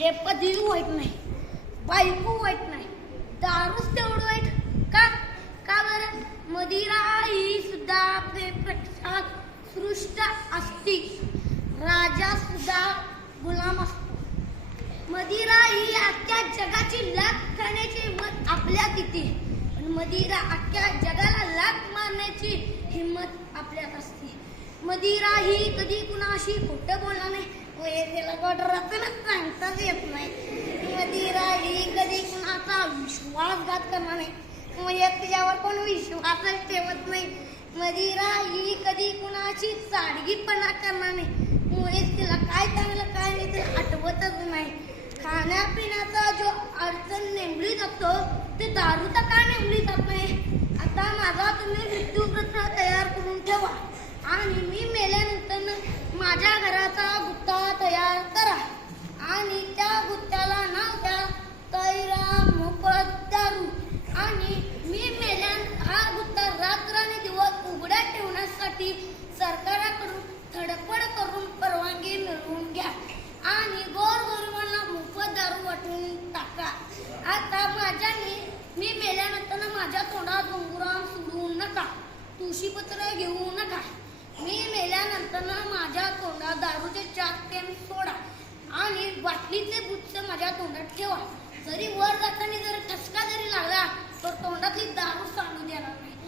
म्हणजे पदवी वाईट नाही. बायको वाईट नाही. दारूच तेवढं वाईट. का? का बरं? मदिरा ही सुद्धा प्रेक्षात सृष्ट असते. राजा सुद्धा गुलाम असतो. मदिरा ही आजच्या जगाची लात करण्याची हिंमत आपल्यात येते मदिरा अख्ख्या जगाला लात मारण्याची हिंमत आपल्यात असते. मदिरा ही कधी कुणाशी खोटं बोलणार नाही. व तिला गोड सांगताच येत नाही. मदिरा ही कधी कुणाचा विश्वासघात करणार नाही. म्हणजे तिच्यावर कोण विश्वासच ठेवत नाही. मदिरा ही कधी कुणाची चाडगीपणा करणार नाही. मुळे तिला काय चांगलं काय नाही ते आठवतच नाही. खाण्यापिण्याचा जो अडचण नेमली जातो ते दारू तर का नेमली जात नाही? आता माझा तुम्ही मृत्यूपत्र तयार करून ठेवा. आणि मी मेल्यानंतर माझ्या घराचा आणि त्या गुत्त्याला नाव द्या तैरा मोफत दारू आणि मी मेल्यान हा गुत्ता रात्र आणि दिवस उघड्या ठेवण्यासाठी सरकाराकडून धडपड करून परवानगी मिळवून घ्या. आणि गोरगरिबांना मोफत दारू वाटून टाका. आता माझ्याने मी मेल्यानंतर माझ्या तोंडात घुंगुरा सोडू नका. तुळशीपत्र घेऊ नका. मी मेल्यानंतर माझ्या तोंडात दारूचे चार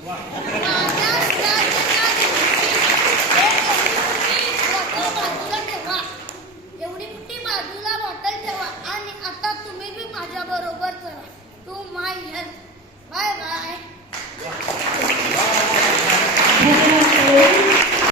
एवढी मोठी बाजूला बॉटल ठेवा आणि आता तुम्ही बी माझ्या to my health bye bye